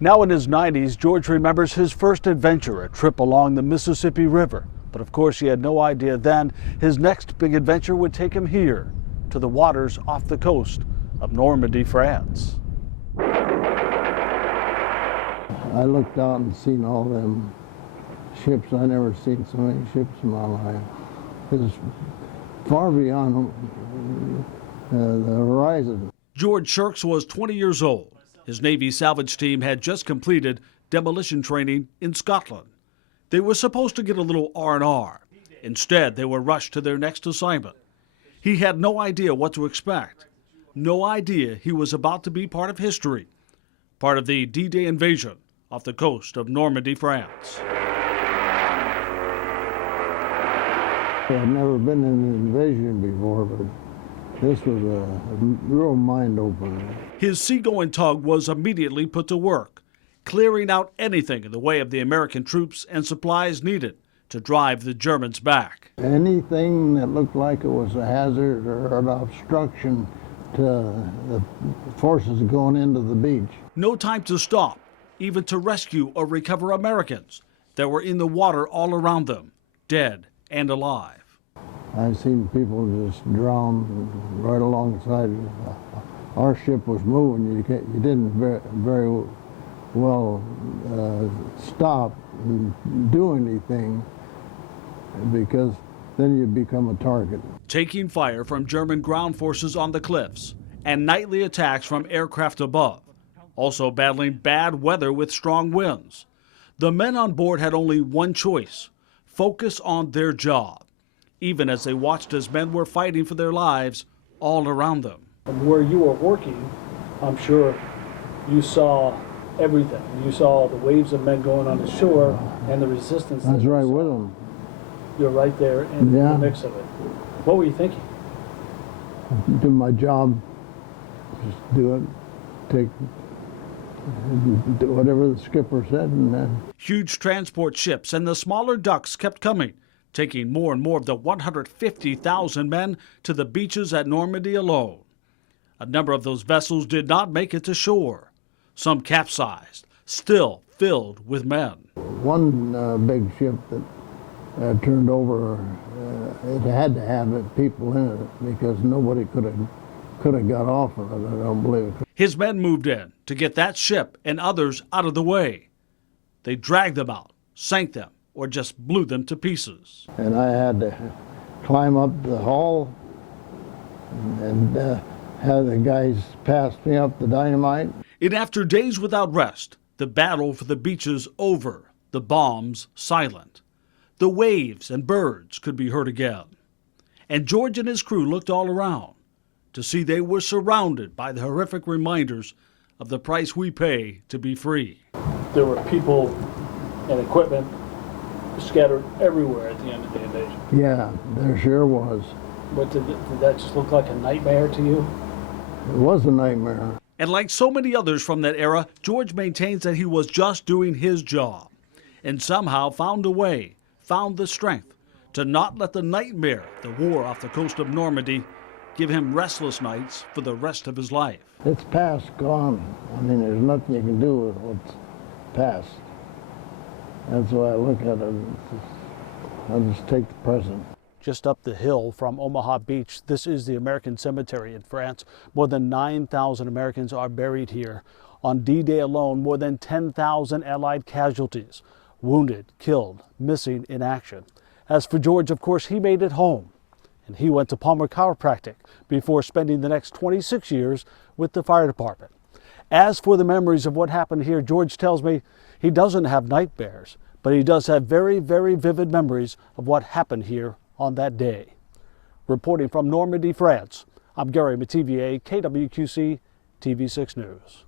Now in his 90s, George remembers his first adventure, a trip along the Mississippi River. But of course, he had no idea then his next big adventure would take him here, to the waters off the coast of Normandy, France. I looked out and seen all them ships. I never seen so many ships in my life. It was far beyond the horizon. George Shirks was 20 years old. His Navy salvage team had just completed demolition training in Scotland. They were supposed to get a little R&R. Instead, they were rushed to their next assignment. He had no idea what to expect. No idea he was about to be part of history, part of the D-Day invasion off the coast of Normandy, France. I'd never been in an invasion before, but this was a real mind-opener. His seagoing tug was immediately put to work, clearing out anything in the way of the American troops and supplies needed to drive the Germans back. Anything that looked like it was a hazard or an obstruction to the forces going into the beach. No time to stop, even to rescue or recover Americans that were in the water all around them, dead and alive. I've seen people just drown right alongside. Our ship was moving. You didn't very well stop and do anything, because then you become a target. Taking fire from German ground forces on the cliffs and nightly attacks from aircraft above, also battling bad weather with strong winds. The men on board had only one choice: focus on their job, even as they watched as men were fighting for their lives all around them. From where you were working, I'm sure you saw everything. You saw the waves of men going on the shore and the resistance. I was right with them. You're right there in the mix of it. What were you thinking? Do my job, just do it, do whatever the skipper said. And huge transport ships and the smaller ducks kept coming, taking more and more of the 150,000 men to the beaches at Normandy alone. A number of those vessels did not make it to shore. Some capsized, still filled with men. One big ship that turned over, it had to have people in it because nobody could have got off of it, I don't believe. His men moved in to get that ship and others out of the way. They dragged them out, sank them, or just blew them to pieces. And I had to climb up the hull and have the guys pass me up the dynamite. And after days without rest, the battle for the beaches over, the bombs silent. The waves and birds could be heard again. And George and his crew looked all around to see they were surrounded by the horrific reminders of the price we pay to be free. There were people and equipment scattered everywhere at the end of the invasion. Yeah, there sure was. But did that just look like a nightmare to you? It was a nightmare. And like so many others from that era, George maintains that he was just doing his job and somehow found a way, found the strength to not let the nightmare, the war off the coast of Normandy, give him restless nights for the rest of his life. It's past, gone. I mean, there's nothing you can do with what's past. That's why I look at it. I'll just take the present. Just up the hill from Omaha Beach, this is the American Cemetery in France. More than 9,000 Americans are buried here. On D-Day alone, more than 10,000 Allied casualties, wounded, killed, missing in action. As for George, of course, he made it home. And he went to Palmer Chiropractic before spending the next 26 years with the fire department. As for the memories of what happened here, George tells me he doesn't have nightmares, but he does have very, very vivid memories of what happened here on that day. Reporting from Normandy, France, I'm Gary Mativier, KWQC TV6 News.